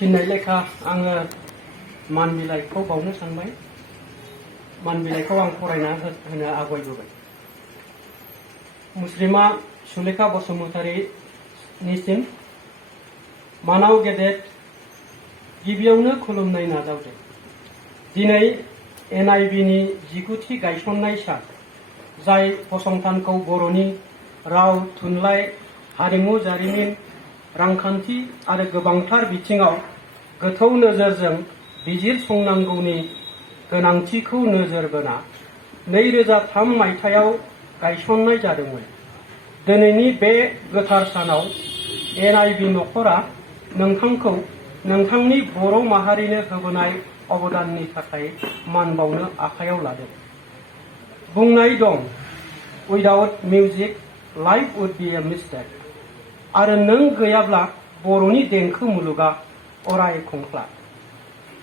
थिननाय लेखा आङो मान बिलाइखौ बावनो सानबाय। मान बिलाइखौ आं फरायना होनो आवगायबोबाय। मुस्लिमा सुलेखा बसुमतारीनिसिम मानाव गेदेर गिबियावनो खुलुमनाय नाजावदो। दिनै NIB नि 19थि गायसननाय सान, जाय फसंथानखौ बर'नि राव, थुनलाइ, हारिमु, जारिमिन, रांखान्थि आरो गोबांथार बिथिङाव गोथौ नोजोरजों बिजिरसंनांगौनि गोनांथिखौ नोजोर बोना 2003 मायथाइयाव गायसननाय जादोंमोन। दिनैनि बे गोथार सानाव NIB नखरा नोंथांखौ नोंथांनि बर' माहारिनो होबोनाय अबदाननि थाखाय मान बावनो आखायाव लादों। बुंनाय दं, without music life would be a mistake. आरो नों गैयाब्ला बर'नि देंखो मुलुगा अराय खंख्ला।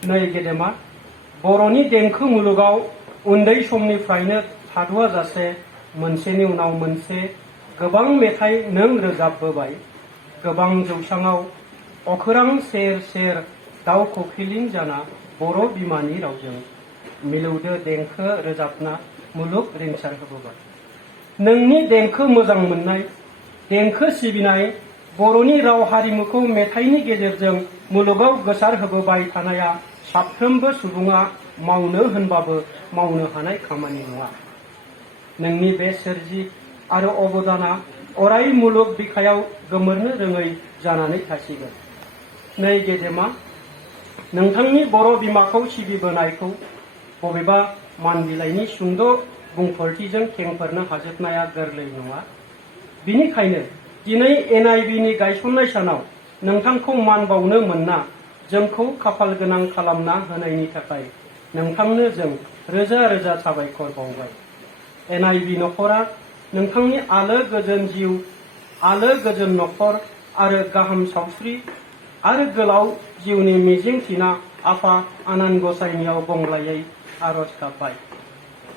नै गेदेमा, बर'नि देंखो मुलुगाव उन्दै समनिफ्रायनो थाद'आजासे मोनसेनि उनाव मोनसे गोबां मेथाइ नों रोजाबबोबाय। गोबां जौसाङाव अखोरां सेर सेर दाउ खौखिलिं जाना बर' बिमानि रावजों मिलौदो देंखो रोजाबना मुलुग रिंसार होबोबाय। नोंनि देंखो मोजां मोननाय, देंखो सिबिनाय, बर'नि राव हारिमुखौ मेथाइनि गेजेरजों मुलुगाव गोसार होबोबाय थानाया साफ्रोमबो सुबुङा मावनो होनबाबो मावनो हानाय खामानि नङा। नोंनि बे सोरजि आरो अबदाना अराय मुलुग बिखायाव गोमोरनो रोङै जानानै थासिगोन। नै गेदेमा, नोंथांनि बर' बिमाखौ सिबिबोनायखौ बबेबा मान बिलाइनि सुंद' बुंफोरथिजों खेंफोरनो हाजोबनाया गोरलै नङा। बिनिखायनो दिनै NIB नि गायसननाय सानाव नोंथांखौ मान बावनो मोनना जोंखौ खाफाल गोनां खालामना होनायनि थाखाय नोंथांनो जों रोजा रोजा साबायखर बावबाय। NIB नखरा नोंथांनि आलो गोजोन जिउ, आलो गोजोन नखर आरो गाहाम सावस्रि आरो गोलाव जिउनि मिजिं थिना आफा आनान गसाइनियाव गंग्लायै आरज गाबबाय।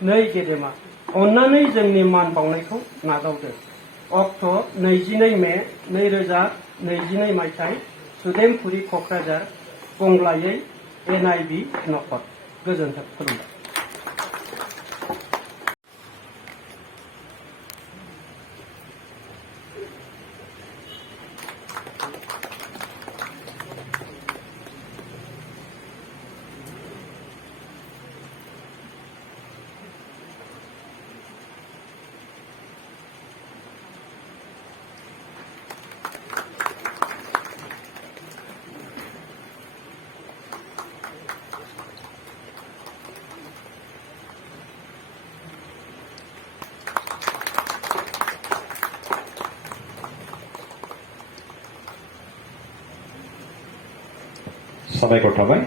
नै गेदेमा, अन्नानै जोंनि मान बावनायखौ नाजावदो। अक्ट' 22 मे 2022 मायथाइ, सुदेमपुरि, क'क्राझार। गंग्लायै NIB नखर। गोजोन्थों। खुलुमबाय। साबायखर थाबाय।